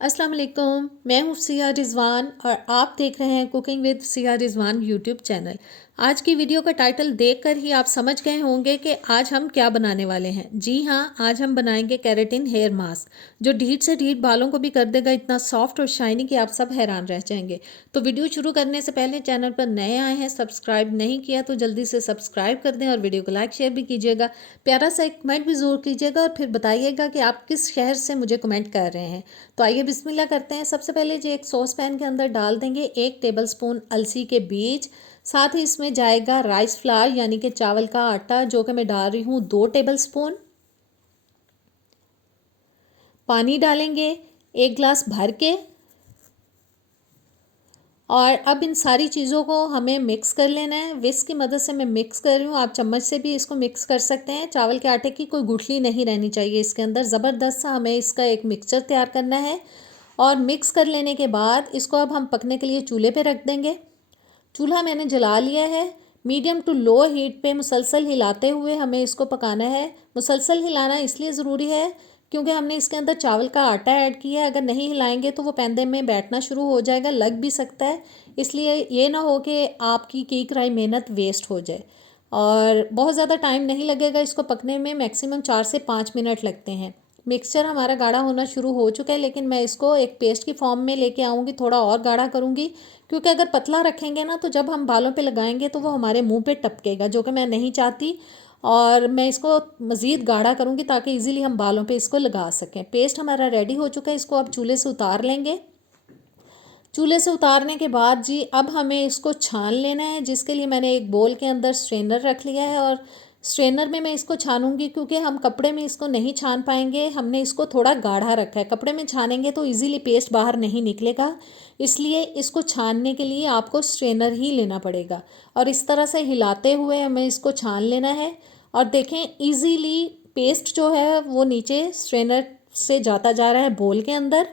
अस्सलाम वालेकुम, मैं हूँ सिया रिजवान और आप देख रहे हैं cooking with Siya Rizwan YouTube channel. आज की वीडियो का टाइटल देखकर ही आप समझ गए होंगे कि आज हम क्या बनाने वाले हैं। जी हाँ, आज हम बनाएंगे केराटिन हेयर मास्क जो ढीठ से ढीठ बालों को भी कर देगा इतना सॉफ्ट और शाइनी कि आप सब हैरान रह जाएंगे। तो वीडियो शुरू करने से पहले चैनल पर नए आए हैं, सब्सक्राइब नहीं किया तो जल्दी से सब्सक्राइब कर दें और वीडियो को लाइक शेयर भी कीजिएगा। प्यारा सा एक कमेंट भी ज़रूर कीजिएगा और फिर बताइएगा कि आप किस शहर से मुझे कमेंट कर रहे हैं। तो आइए बिस्मिल्लाह करते हैं। सबसे पहले जो एक सॉस पैन के अंदर डाल देंगे 1 टेबलस्पून अलसी के बीज। साथ ही इसमें जाएगा राइस फ्लावर यानी कि चावल का आटा जो कि मैं डाल रही हूँ 2 टेबलस्पून। पानी डालेंगे 1 गिलास भर के। और अब इन सारी चीज़ों को हमें मिक्स कर लेना है। विस्क की मदद से मैं मिक्स कर रही हूँ, आप चम्मच से भी इसको मिक्स कर सकते हैं। चावल के आटे की कोई गुठली नहीं रहनी चाहिए इसके अंदर। ज़बरदस्त सा हमें इसका एक मिक्सचर तैयार करना है। और मिक्स कर लेने के बाद इसको अब हम पकने के लिए चूल्हे पे रख देंगे। चूल्हा मैंने जला लिया है। मीडियम टू लो हीट पे मुसलसल हिलाते हुए हमें इसको पकाना है। मुसलसल हिलाना इसलिए ज़रूरी है क्योंकि हमने इसके अंदर चावल का आटा ऐड किया है। अगर नहीं हिलाएंगे तो वो पैंदे में बैठना शुरू हो जाएगा, लग भी सकता है। इसलिए ये ना हो कि आपकी की कराई मेहनत वेस्ट हो जाए। और बहुत ज़्यादा टाइम नहीं लगेगा इसको पकने में, मैक्सिमम 4 से 5 मिनट लगते हैं। मिक्सचर हमारा गाढ़ा होना शुरू हो चुका है, लेकिन मैं इसको एक पेस्ट की फॉर्म में लेके आऊँगी, थोड़ा और गाढ़ा करूँगी। क्योंकि अगर पतला रखेंगे ना तो जब हम बालों पे लगाएंगे तो वो हमारे मुंह पे टपकेगा, जो कि मैं नहीं चाहती। और मैं इसको मज़ीद गाढ़ा करूँगी ताकि इजीली हम बालों पे इसको लगा सकें। पेस्ट हमारा रेडी हो चुका है, इसको अब चूल्हे से उतार लेंगे। चूल्हे से उतारने के बाद जी अब हमें इसको छान लेना है, जिसके लिए मैंने एक बोल के अंदर स्ट्रेनर रख लिया है। और स्ट्रेनर में मैं इसको छानूंगी क्योंकि हम कपड़े में इसको नहीं छान पाएंगे। हमने इसको थोड़ा गाढ़ा रखा है, कपड़े में छानेंगे तो इजीली पेस्ट बाहर नहीं निकलेगा। इसलिए इसको छानने के लिए आपको स्ट्रेनर ही लेना पड़ेगा। और इस तरह से हिलाते हुए हमें इसको छान लेना है। और देखें ईज़िली पेस्ट जो है वो नीचे स्ट्रेनर से जाता जा रहा है बोल के अंदर।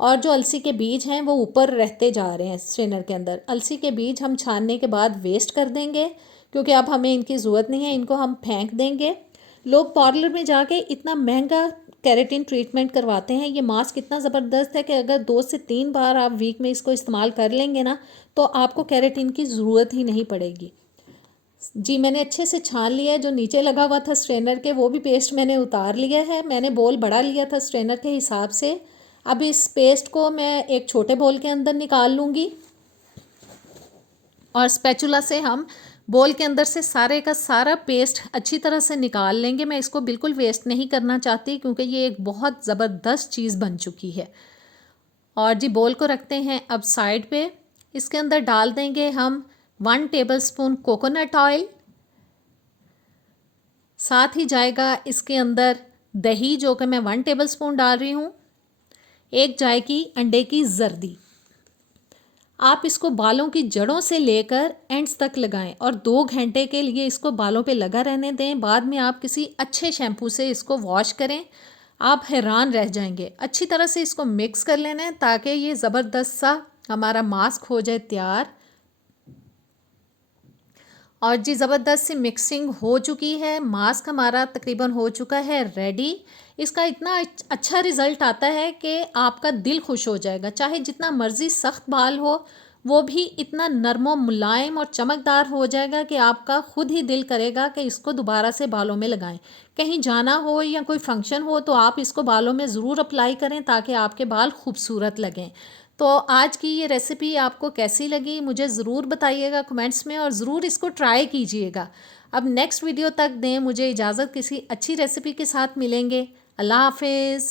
और जो अलसी के बीज हैं वो ऊपर रहते जा रहे हैं स्ट्रेनर के अंदर। अलसी के बीज हम छानने के बाद वेस्ट कर देंगे क्योंकि अब हमें इनकी ज़रूरत नहीं है, इनको हम फेंक देंगे। लोग पार्लर में जाके इतना महंगा केराटिन ट्रीटमेंट करवाते हैं। ये मास्क इतना ज़बरदस्त है कि अगर 2 से 3 बार आप वीक में इसको इस्तेमाल कर लेंगे ना तो आपको केराटिन की ज़रूरत ही नहीं पड़ेगी। जी मैंने अच्छे से छान लिया है। जो नीचे लगा हुआ था स्ट्रेनर के वो भी पेस्ट मैंने उतार लिया है। मैंने बोल बड़ा लिया था स्ट्रेनर के हिसाब से। अब इस पेस्ट को मैं एक छोटे बोल के अंदर निकाल लूँगी और स्पैचुला से हम बोल के अंदर से सारे का सारा पेस्ट अच्छी तरह से निकाल लेंगे। मैं इसको बिल्कुल वेस्ट नहीं करना चाहती क्योंकि ये एक बहुत ज़बरदस्त चीज़ बन चुकी है। और जी बोल को रखते हैं अब साइड पे। इसके अंदर डाल देंगे हम 1 टेबलस्पून कोकोनट ऑयल। साथ ही जाएगा इसके अंदर दही जो कि मैं 1 टेबलस्पून डाल रही हूँ। एक जाएगी अंडे की जर्दी। आप इसको बालों की जड़ों से लेकर एंड्स तक लगाएं और 2 घंटे के लिए इसको बालों पे लगा रहने दें। बाद में आप किसी अच्छे शैम्पू से इसको वॉश करें, आप हैरान रह जाएंगे। अच्छी तरह से इसको मिक्स कर लेना है ताकि ये ज़बरदस्त सा हमारा मास्क हो जाए तैयार। और जी ज़बरदस्त सी मिक्सिंग हो चुकी है, मास्क हमारा तकरीबन हो चुका है रेडी। इसका इतना अच्छा रिज़ल्ट आता है कि आपका दिल खुश हो जाएगा। चाहे जितना मर्ज़ी सख्त बाल हो वो भी इतना नरम मुलायम और चमकदार हो जाएगा कि आपका खुद ही दिल करेगा कि इसको दोबारा से बालों में लगाएं। कहीं जाना हो या कोई फंक्शन हो तो आप इसको बालों में ज़रूर अप्लाई करें ताकि आपके बाल खूबसूरत लगें। तो आज की ये रेसिपी आपको कैसी लगी मुझे ज़रूर बताइएगा कमेंट्स में और ज़रूर इसको ट्राई कीजिएगा। अब नेक्स्ट वीडियो तक दें मुझे इजाज़त, किसी अच्छी रेसिपी के साथ मिलेंगे। अल्लाह हाफिज़।